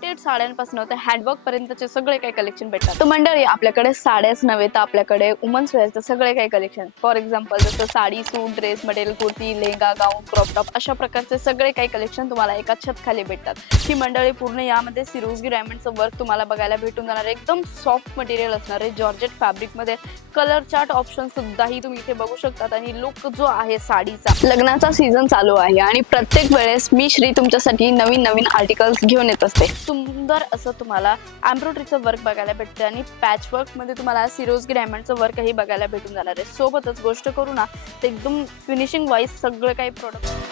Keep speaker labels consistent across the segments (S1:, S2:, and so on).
S1: Printed साड्यांपासून ते handwork पर्यंतचे सगळे काही कलेक्शन भेटतात. तर मंडळी आपल्याकडे साड्याच नव्हे तर आपल्याकडे वुमन्स वेअरचं सगळे काही कलेक्शन फॉर एक्झाम्पल जसं sari suit dress material kurti lehenga gown crop top अशा प्रकारचे सगळे काही कलेक्शन तुम्हाला एका छत खाली भेटतात. ही मंडळी पूर्ण यामध्ये सिरोजगी डायमंडचं वर्क तुम्हाला बघायला भेटून जाणार. एकदम सॉफ्ट मटेरियल असणार आहे जॉर्जेट फॅब्रिकमध्ये कलर चार्ट ऑप्शन सुद्धाही तुम्ही इथे बघू शकतात. आणि लुक जो आहे साडीचा लग्नाचा सीझन चालू आहे. आणि प्रत्येक वेळेस मी श्री तुमच्यासाठी नवीन नवीन आर्टिकल्स घेऊन येत असते. सुंदर असं तुम्हाला एम्ब्रॉयडरीचं वर्क बघायला भेटते आणि पॅच वर्कमध्ये तुम्हाला सिरोजगी डायमंडचं वर्कही बघायला भेटून जाणार आहे. सोबतच गोष्ट करू ना तर एकदम फिनिशिंग वाईज सगळं काही प्रोडक्ट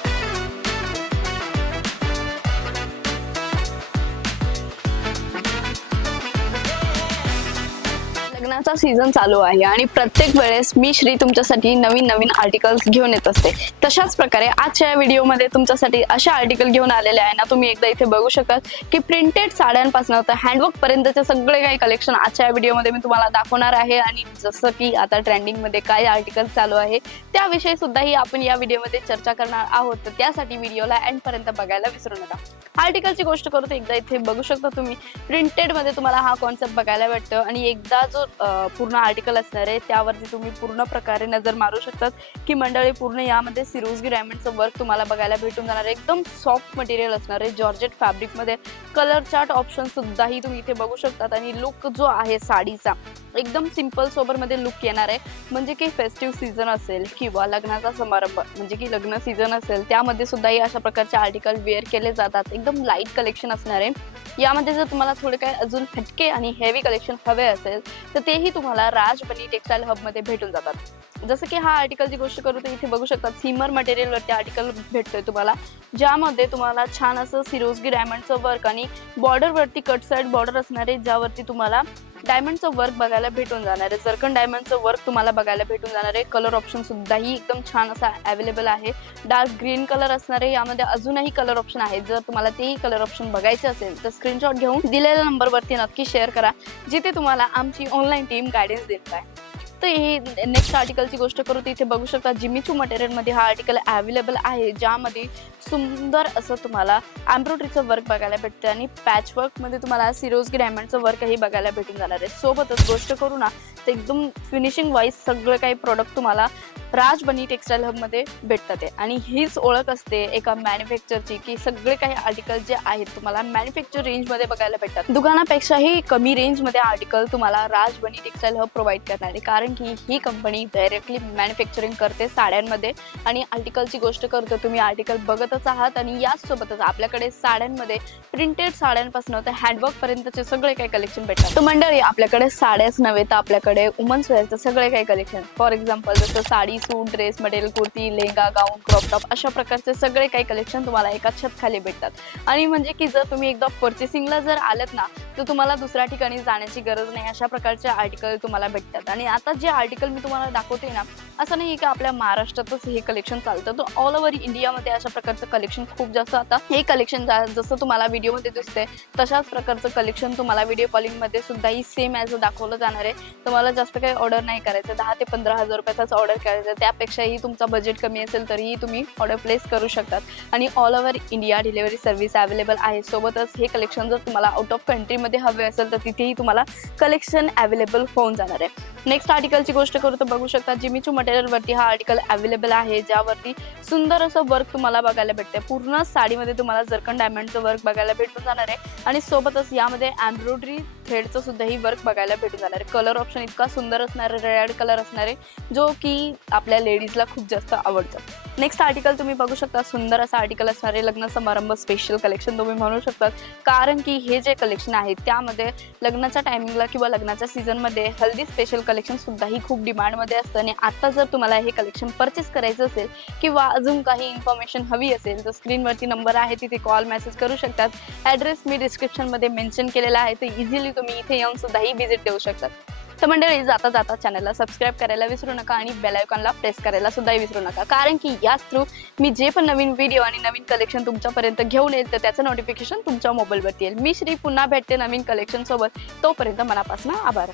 S1: लग्नाचा सीझन चालू आहे आणि प्रत्येक वेळेस मी श्री तुमच्यासाठी नवीन नवीन आर्टिकल्स घेऊन येत असते. तशाच प्रकारे आजच्या या व्हिडिओमध्ये तुमच्यासाठी अशा आर्टिकल घेऊन आलेले आहे ना तुम्ही एकदा इथे बघू शकत की प्रिंटेड साड्यांपासून तर हँडवर्कपर्यंतचे सगळे काही कलेक्शन आजच्या या व्हिडिओमध्ये मी तुम्हाला दाखवणार आहे. आणि जसं की आता ट्रेंडिंगमध्ये काय आर्टिकल चालू आहे त्याविषयी सुद्धाही आपण या व्हिडिओमध्ये चर्चा करणार आहोत. तर त्यासाठी व्हिडिओला एंडपर्यंत बघायला विसरू नका. आर्टिकलची गोष्ट करू तर एकदा इथे बघू शकता तुम्ही. प्रिंटेडमध्ये तुम्हाला हा कॉन्सेप्ट बघायला भेटतो. आणि एकदा जो पूर्ण आर्टिकल असणार आहे त्यावरती तुम्ही पूर्ण प्रकारे नजर मारू शकतात. की मंडळी पूर्ण यामध्ये सिरोजगी डायमंडचं वर्क तुम्हाला बघायला भेटून जाणार आहे. एकदम सॉफ्ट मटेरियल असणार आहे जॉर्जेट फॅब्रिकमध्ये कलर चार्ट ऑप्शन सुद्धाही तुम्ही इथे बघू शकतात. आणि लुक जो आहे साडीचा एकदम सिंपल सोबरमध्ये लुक येणार आहे. म्हणजे की फेस्टिव्ह सीझन असेल किंवा लग्नाचा समारंभ म्हणजे की लग्न सीझन असेल त्यामध्ये सुद्धाही अशा प्रकारचे आर्टिकल वेअर केले जातात. एकदम लाइट कलेक्शन असणार आहे. यामध्ये जर तुम्हाला थोडे काय अजून हटके आणि हेवी कलेक्शन हवे असेल तर ते तेही तुम्हाला राजबनी टेक्स्टाईल हबमध्ये भेटून जातात. जसं की हा आर्टिकलची गोष्ट करू तर इथे बघू शकतात. सीमर मटेरियलवरती आर्टिकल भेटतोय तुम्हाला. ज्यामध्ये तुम्हाला छान असं सिरोजगी डायमंडचं वर्क आणि बॉर्डरवरती कट साईड बॉर्डर असणार आहे ज्यावरती तुम्हाला डायमंडचं वर्क बघायला भेटून जाणार आहे. जरकन डायमंडचं वर्क तुम्हाला बघायला भेटून जाणार आहे. कलर ऑप्शन सुद्धाही एकदम छान असा अवेलेबल आहे. डार्क ग्रीन कलर असणार आहे यामध्ये अजूनही कलर ऑप्शन आहे जर तुम्हाला तेही कलर ऑप्शन बघायचे असेल तर स्क्रीनशॉट घेऊन दिलेल्या नंबरवरती नक्की शेअर करा जिथे तुम्हाला आमची ऑनलाईन टीम गायडन्स देत आहे. तर ही नेक्स्ट आर्टिकलची गोष्ट करू तर इथे बघू शकता जिमीचू मटेरियलमध्ये हा आर्टिकल अवेलेबल आहे ज्यामध्ये सुंदर असं तुम्हाला एम्ब्रॉयडरीचं वर्क बघायला भेटतं आणि पॅच वर्कमध्ये तुम्हाला सिरोजगी डायमंडचं वर्कही बघायला भेटून जाणार आहे. सोबतच गोष्ट करू ना तर एकदम फिनिशिंग वाईज सगळं काही प्रोडक्ट तुम्हाला राजबनी टेक्स्टाईल हबमध्ये भेटतात आहे. आणि हीच ओळख असते एका मॅन्युफॅक्चरची की सगळे काही आर्टिकल जे आहेत तुम्हाला मॅन्युफॅक्चर रेंजमध्ये बघायला भेटतात. दुकानापेक्षाही कमी रेंजमध्ये आर्टिकल तुम्हाला राजबनी टेक्स्टाईल हब प्रोव्हाइड करणार आहे. कारण की ही कंपनी डायरेक्टली मॅन्युफॅक्चरिंग करते साड्यांमध्ये आणि आर्टिकलची गोष्ट करतो तुम्ही आर्टिकल बघतच आहात आणि याचसोबतच आपल्याकडे साड्यांमध्ये प्रिंटेड साड्यांपासून तर हँडवर्कपर्यंतचे सगळे काही कलेक्शन भेटतात. तर मंडळी आपल्याकडे साड्याच नव्हे तर आपल्याकडे वुमन्स वेअरचं सगळे काही कलेक्शन फॉर एक्झाम्पल जसं sari suit dress material kurti lehenga gown crop top अशा प्रकारचे सगळे काही कलेक्शन तुम्हाला एका छत खाली भेटतात. आणि म्हणजे की जर तुम्ही एकदा पर्चेसिंगला जर आलत ना तर तुम्हाला दुसऱ्या ठिकाणी जाण्याची गरज नाही अशा प्रकारचे आर्टिकल तुम्हाला भेटतात. आणि आता जे आर्टिकल मी तुम्हाला दाखवते ना असं नाही की आपल्या महाराष्ट्रातच हे कलेक्शन चालतं. तर ऑल ओव्हर इंडियामध्ये अशा प्रकारचं कलेक्शन खूप जास्त आता हे कलेक्शन जसं तुम्हाला व्हिडिओमध्ये दिसतंय तशाच प्रकारचं कलेक्शन तुम्हाला व्हिडिओ कॉलिंगमध्ये सुद्धाही सेम ॲज दाखवलं जाणार आहे. तुम्हाला जास्त काही ऑर्डर नाही करायचं. दहा ते पंधरा हजार रुपयाचाच ऑर्डर करायचं. त्यापेक्षाही तुमचा बजेट कमी असेल तरीही तुम्ही ऑर्डर प्लेस करू शकतात. आणि all over India delivery service available आहे. सोबतच हे कलेक्शन जर तुम्हाला आउट ऑफ कंट्रीमध्ये हवे असेल तर तिथेही तुम्हाला कलेक्शन अवेलेबल होऊन जाणार आहे. नेक्स्ट आर्टिकलची गोष्ट करू तर बघू शकता जिमीचू मटेरियलवरती हा आर्टिकल अवेलेबल आहे ज्यावरती सुंदर असं वर्क तुम्हाला बघायला भेटते पूर्ण साडीमध्ये तुम्हाला जरकन डायमंडचं वर्क बघायला भेटून जाणार आहे. आणि सोबतच यामध्ये एम्ब्रॉयडरी थ्रेडचं सुद्धाही वर्क बघायला भेटून जाणार आहे. कलर ऑप्शन इतका सुंदर असणार आहे रेड कलर असणार आहे जो की आपल्या लेडीजला खूप जास्त आवडतं. नेक्स्ट आर्टिकल तुम्ही बघू शकता सुंदर असं आर्टिकल असणार आहे लग्न समारंभ स्पेशल कलेक्शन तुम्ही म्हणू शकता कारण की हे जे कलेक्शन आहे त्यामध्ये लग्नाच्या टायमिंगला किंवा लग्नाच्या सीझनमध्ये हल्दी स्पेशल कलेक्शन सुद्धाही खूप डिमांडमध्ये असतं. आणि आता जर तुम्हाला हे कलेक्शन परचेस करायचं असेल किंवा अजून काही इन्फॉर्मेशन हवी असेल तर स्क्रीनवरती नंबर आहे तिथे कॉल मेसेज करू शकतात. ॲड्रेस मी डिस्क्रिप्शनमध्ये मेन्शन केलेला आहे तर इझिली तुम्ही इथे येऊन सुद्धाही व्हिजिट देऊ शकतात. तर मंडळी जाता जाता चॅनलला सबस्क्राईब करायला विसरू नका आणि बेल आयकॉनला प्रेस करायला सुद्धाही विसरू नका. कारण की याच थ्रू मी जे पण नवीन व्हिडिओ आणि नवीन कलेक्शन तुमच्यापर्यंत घेऊन येईल तर त्याचं नोटिफिकेशन तुमच्या मोबाईलवरती येईल. मी श्री पुन्हा भेटते नवीन कलेक्शन सोबत. तोपर्यंत मनापासून आभार.